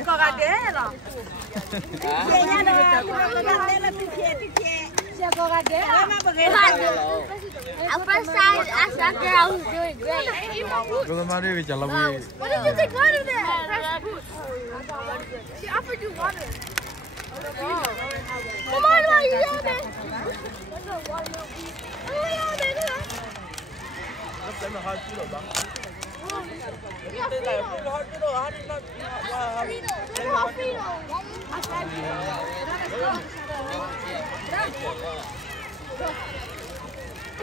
có gà đế rồi. Chị nha nó có gà đế là tiếp theo. Chưa có gà đế. Upper side, Asa girl who's doing great. What did you take out of there? Fresh fruit. She offered you water. Come on, why are you yelling?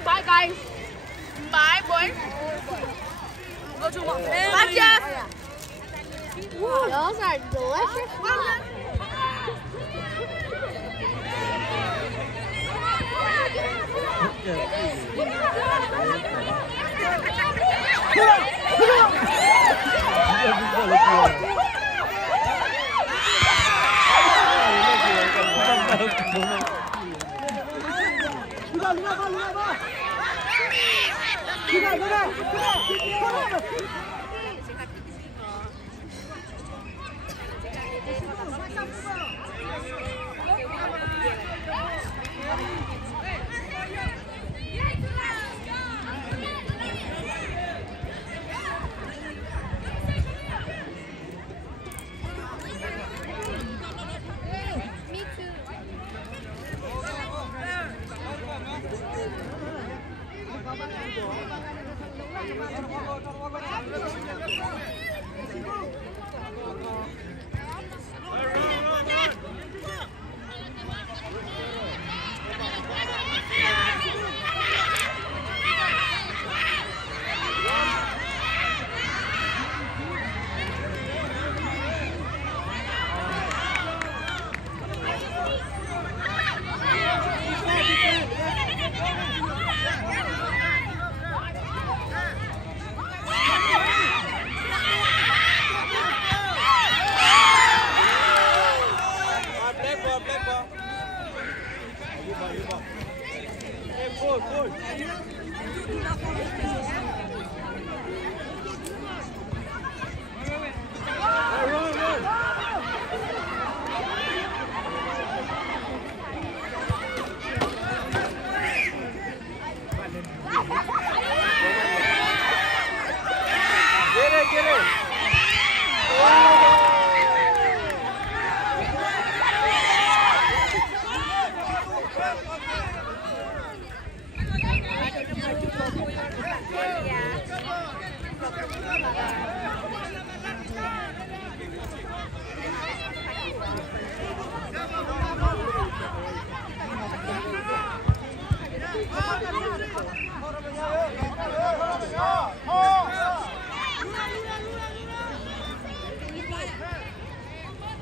Bye, guys. Bye, boys. Bye, Jeff. Those are delicious.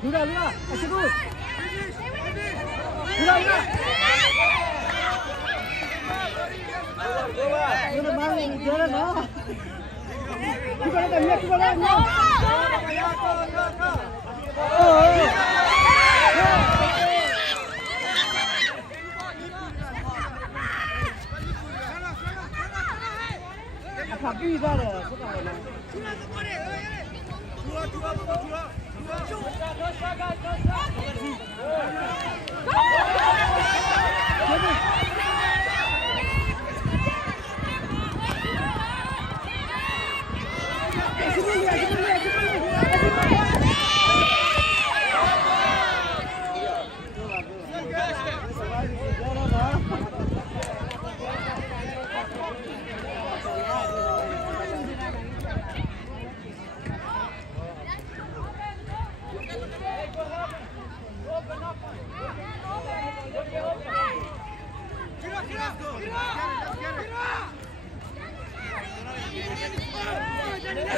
Luna, kasih dulu. Luna. Luna maling, jalan lah. Kita lihat. Tapi bisa deh,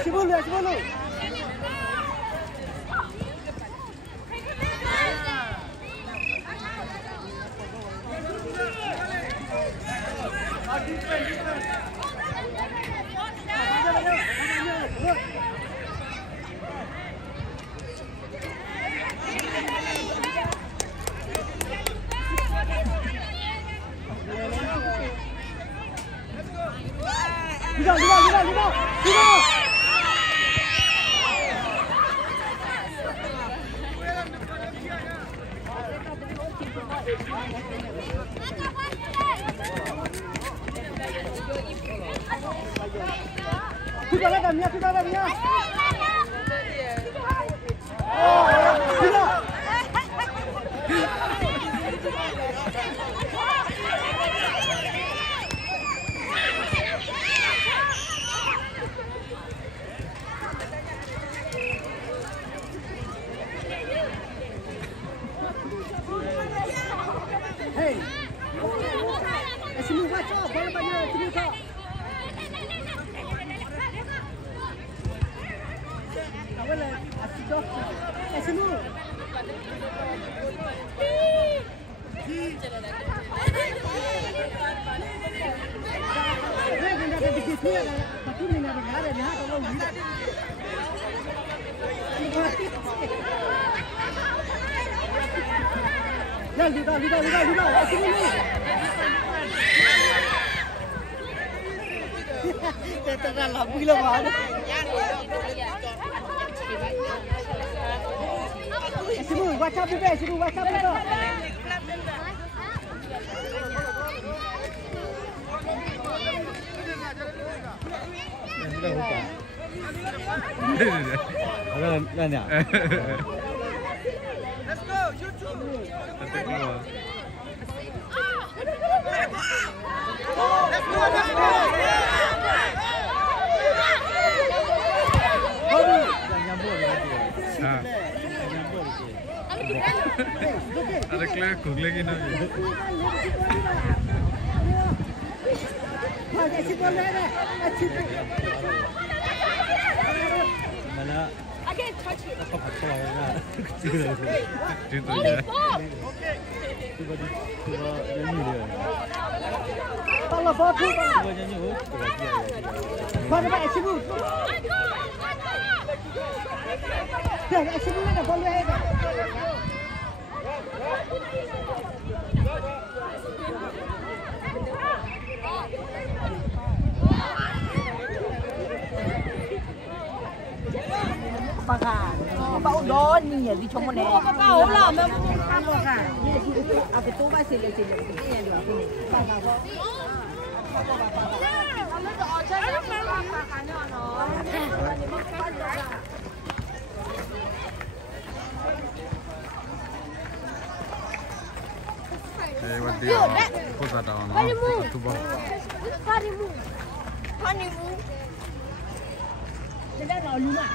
Sebelum. Lihat. 去到那个面，去到那边。去了。嘿，sini baca, banyak sini kau. Awal asyik dok. Sini. Hei, benda ada di sini ada. Tapi ni ada ada ni ada kalau ni. Ya, lihat. Sini ni. Kita dah labu gila mana? Sini, WhatsApp tu. Let's go, YouTube. Ada kelak Google lagi nak. Mana? I can't touch it. Apa nak? Only four. Cuba nyanyi dia. Kalau foto. Cuba nyanyi oh. Mana pak sini? Ya, sini ada boleh ada. Pakai. Pak udon ni ya di cuma ni. Kau lah memang Apa kan? Ni di apa tu masih sila. Ni ada apa ni? Dia kau tak tahu. Honeymoon. Dia dah luma.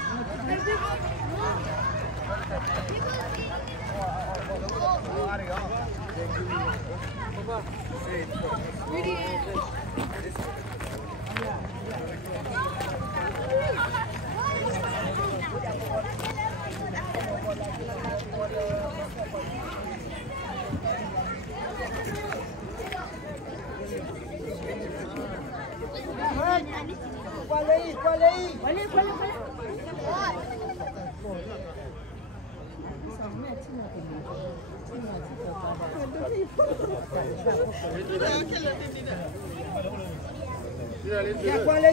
Kuala